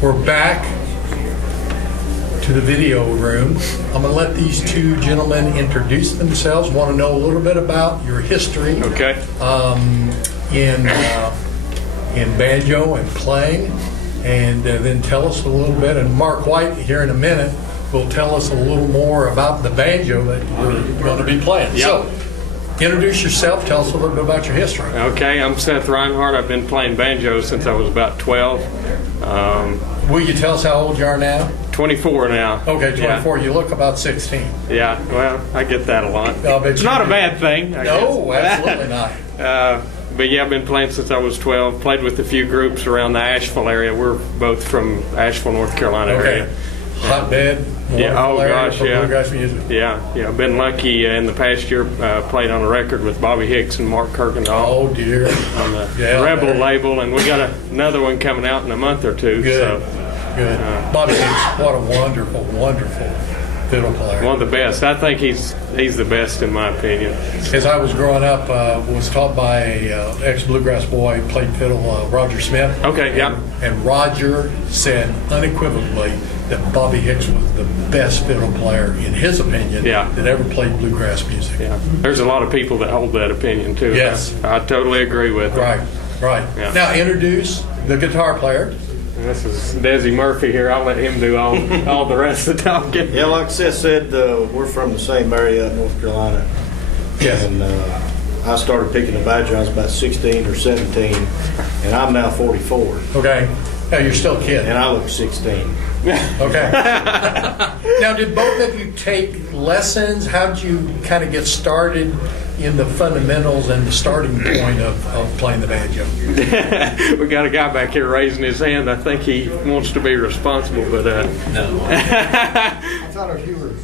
We're back to the video room. I'm going to let these two gentlemen introduce themselves. Want to know a little bit about your history. Okay. In banjo and playing, and then tell us a little bit. And Mark White here in a minute will tell us a little more about the banjo that you're going to be playing. Yep. So, introduce yourself. Tell us a little bit about your history. Okay, I'm Seth Rhinehart. I've been playing banjo since I was about 12. Will you tell us how old you are now? 24 now. Okay, 24. Yeah. You look about 16. Yeah, well, I get that a lot. It's not a bad thing. I No, guess. absolutely not. But yeah, I've been playing since I was 12. Played with a few groups around the Asheville area. We're both from Asheville, North Carolina area. Hotbed. Yeah. Oh gosh, for yeah. bluegrass music. Yeah. I've been lucky in the past year. Played on a record with Bobby Hicks and Mark Kirkendall. Oh dear. On the Rebel label, and we got another one coming out in a month or two. Good. So, Good. Bobby Hicks, what a wonderful, wonderful fiddle player. one of the best. I think he's the best in my opinion. As I was growing up, was taught by a ex-bluegrass boy, played fiddle, Roger Smith. Okay, yeah. And Roger said unequivocally that Bobby Hicks was the best fiddle player, in his opinion, that ever played bluegrass music. Yeah. There's a lot of people that hold that opinion too. Yes. I totally agree with it. Right. Yeah. Now introduce the guitar player. This is Desi Murphy here. I'll let him do all the rest of the talking. Yeah, like Seth said, we're from the same area, North Carolina. Yes. And I started picking the banjo. I was about 16 or 17, and I'm now 44. Okay. Now you're still a kid. And I look 16. Okay. Now, did both of you take lessons? How did you kind of get started in the fundamentals and the starting point of playing the banjo? We got a guy back here raising his hand. I think he wants to be responsible, but No. I thought if you were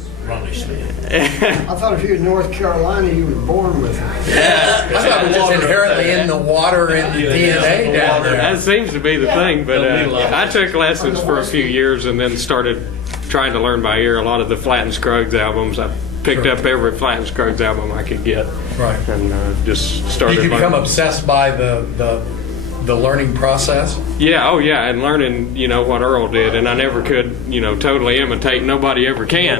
in North Carolina, you were born with it. Yeah. I thought it was just inherently in the water and the DNA down there. that seems to be the thing. But I took lessons for a few years and then started trying to learn by ear a lot of the Flat and Scruggs albums. I picked up every Flat and Scruggs album I could get. Right. And just started Did you become learning. obsessed by the learning process? Yeah, oh yeah, and learning, what Earl did, and I never could, totally imitate. Nobody ever can.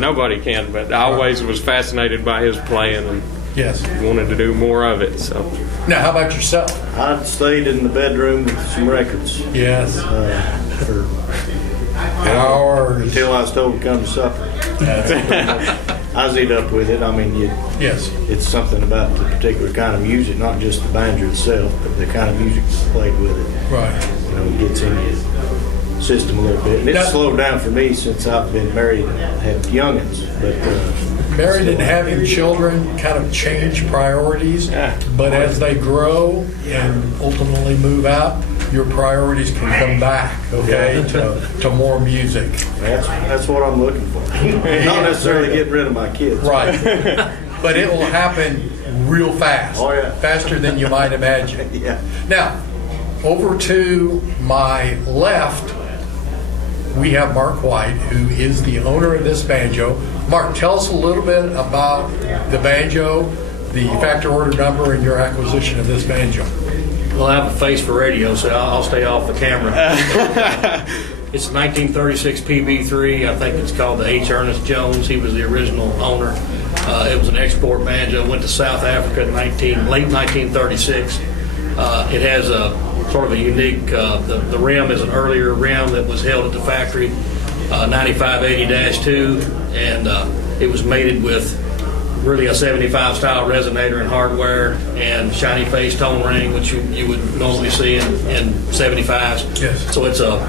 Nobody can, but I always was fascinated by his playing and wanted to do more of it. So. Now, how about yourself? I stayed in the bedroom with some records. Yes. For hours. Until I was told to come to supper. I was eat up with it. I mean, it's something about the particular kind of music, not just the banjo itself, but the kind of music that's played with it. Right. It gets in your system a little bit. And it's slowed down for me since I've been married and had youngins. But married and having children kind of change priorities, but as they grow and ultimately move out, your priorities can come back, to more music. That's what I'm looking for. Not necessarily getting rid of my kids. Right. But it will happen real fast. Oh, yeah. Faster than you might imagine. Yeah. Now, over to my left, we have Mark White, who is the owner of this banjo. Mark, tell us a little bit about the banjo, the factory order number, and your acquisition of this banjo. Well, I have a face for radio, so I'll stay off the camera. It's a 1936 PB3. I think it's called the H. Ernest Jones. He was the original owner. It was an export banjo. Went to South Africa in late 1936. It has a sort of a unique, the rim is an earlier rim that was held at the factory, 9580-2, and it was mated with really a 75 style resonator and hardware and shiny face tone ring, which you would normally see in 75s. Yes. So it's a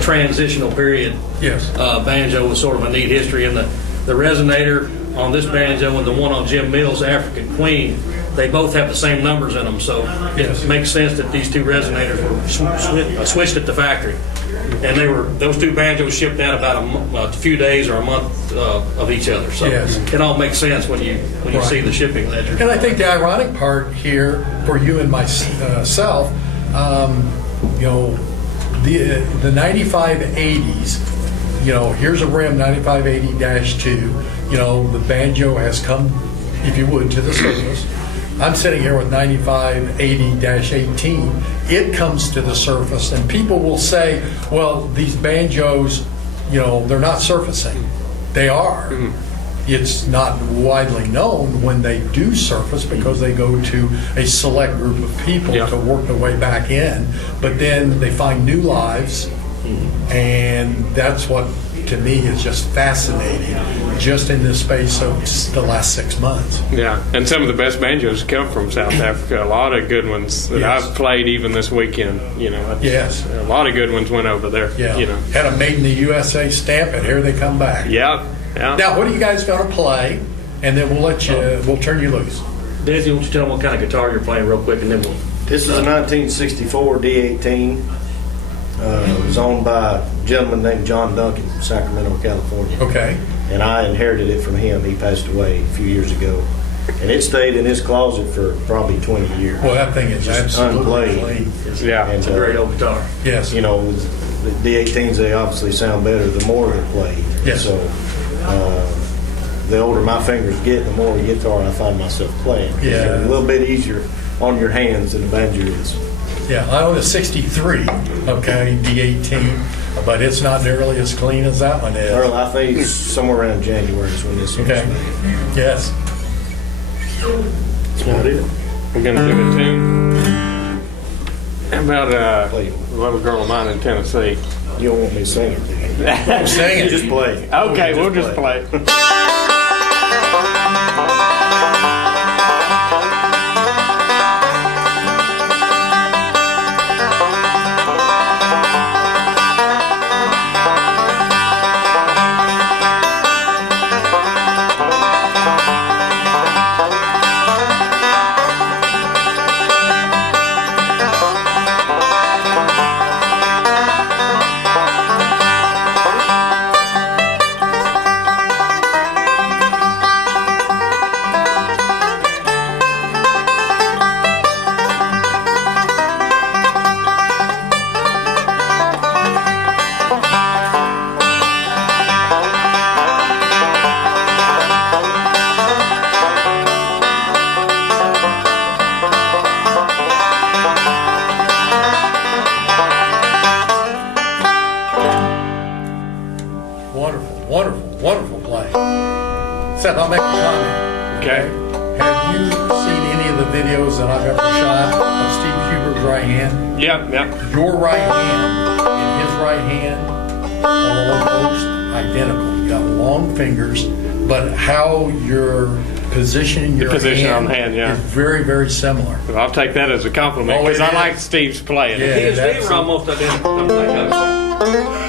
transitional period. Yes. Banjo was sort of a neat history, and the resonator on this banjo and the one on Jim Mills' African Queen, they both have the same numbers in them, so it makes sense that these two resonators were switched at the factory. And those two banjos shipped out about a few days or a month of each other. So it all makes sense when you see the shipping ledger. And I think the ironic part here for you and myself, the 9580s, here's a rim 9580-2. The banjo has come, if you would, to the surface. I'm sitting here with 9580-18. it comes to the surface, and people will say, well, these banjos, they're not surfacing. They are. It's not widely known when they do surface because they go to a select group of people to work their way back in, but then they find new lives, and that's what, to me, is just fascinating, just in the space of the last 6 months. Yeah, and some of the best banjos come from South Africa. A lot of good ones that I've played even this weekend. Yes. A lot of good ones went over there. Yeah. Had a Made in the USA stamp, and here they come back. Yeah. Now, what are you guys going to play? And then we'll turn you loose. Desi, won't you tell them what kind of guitar you're playing real quick, and then we'll... This is a 1964 D18. It was owned by a gentleman named John Duncan from Sacramento, California. Okay. And I inherited it from him. He passed away a few years ago. And it stayed in his closet for probably 20 years. Well, that thing is absolutely clean. Yeah, and, it's a great old guitar. Yes. The D18s, they obviously sound better the more they're played. Yes. So the older my fingers get, the more guitar I find myself playing. Yeah. They're a little bit easier on your hands than the banjo is. Yeah, I own a 63, okay, D18, but it's not nearly as clean as that one is. Well, I think it's somewhere around January is when this one's Okay. made. Yes. That's about it. We're going to do a tune. How about a little girl of mine in Tennessee? You don't want me to sing it, do you? Sing it. Just play. Okay, we'll just play. Wonderful play. Seth, I'll make a comment. Okay. Have you seen any of the videos that I've ever shot of Steve Huber's right hand? Yeah. Your right hand and his right hand are almost identical. You got long fingers, but how you're positioning your position hand, on the hand, yeah, is very, very similar. Well, I'll take that as a compliment Oh, because it I is. like Steve's playing. Yeah. He and Steve that's- are almost identical. Come think of it.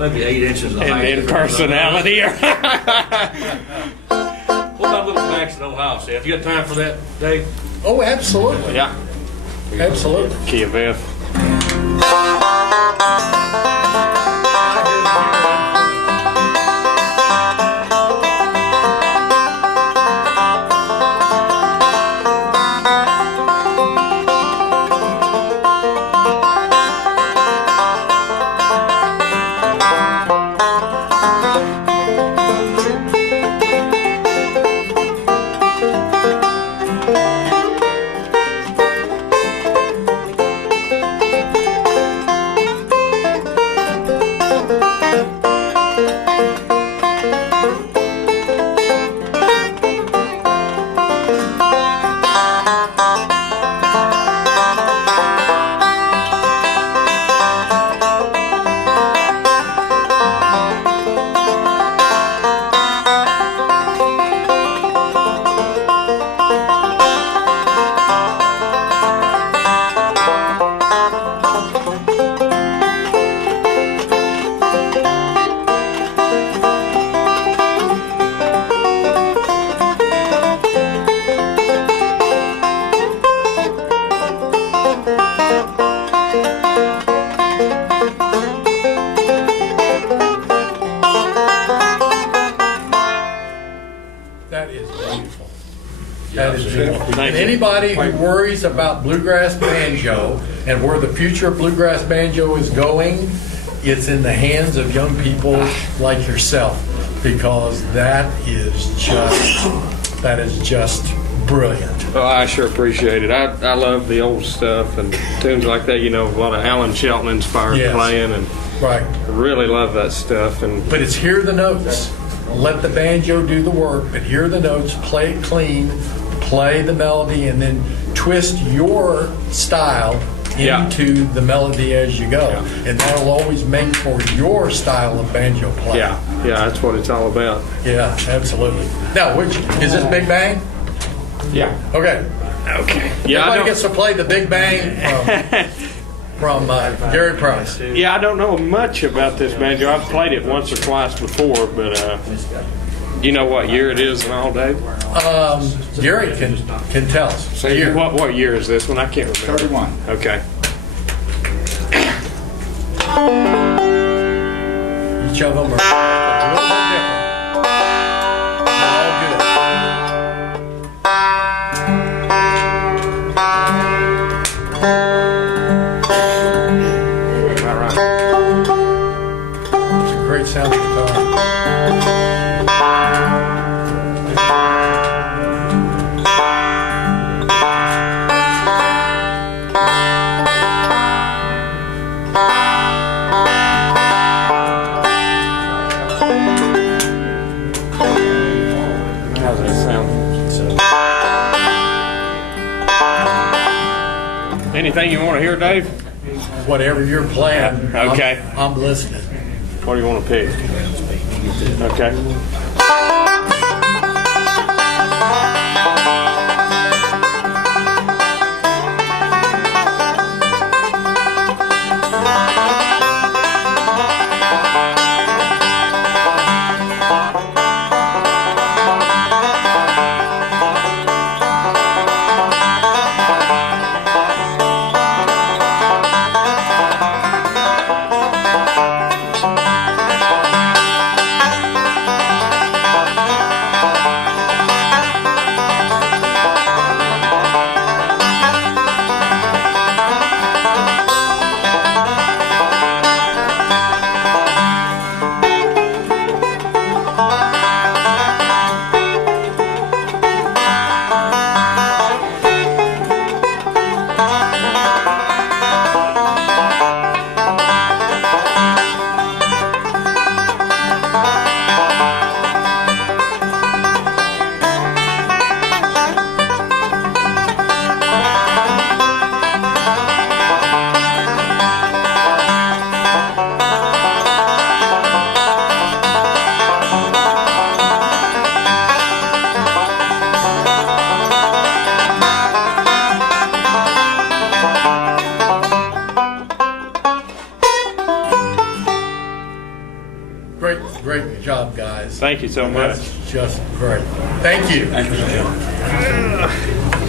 Maybe 8 inches of height. In personality. What about little Max in Ohio, Seth? You got time for that, Dave? Oh, absolutely. Yeah. Absolutely. Key of F. That is beautiful. That is beautiful. Thank And you. anybody who worries about bluegrass banjo and where the future of bluegrass banjo is going, it's in the hands of young people like yourself, because that is just brilliant. Oh, I sure appreciate it. I love the old stuff and tunes like that. You know, a lot of Alan Shelton inspired Yes. playing, and Right. I really love that stuff. And But it's hear the notes. Let the banjo do the work, but hear the notes, play it clean, play the melody, and then twist your style Yeah. into the melody as you go. And that'll always make for your style of banjo playing. yeah, that's what it's all about. Yeah, absolutely. Now, which is this Big Bang? Yeah. Okay. Okay. Yeah, Everybody gets to play the Big Bang from Gary Price. Yeah, I don't know much about this banjo. I've played it once or twice before, but do you know what year it is and all, Dave? Gary can tell us. So what year is this one? I can't remember. 31. Okay. Each of them are a little bit different. They're all good. All right. It's a great sound guitar. How's that sound? Anything you want to hear, Dave? Whatever you're playing, Okay. I'm listening. What do you want to pick? Okay. Great job, guys. Thank you so much. That's just great. Thank you. Thank you.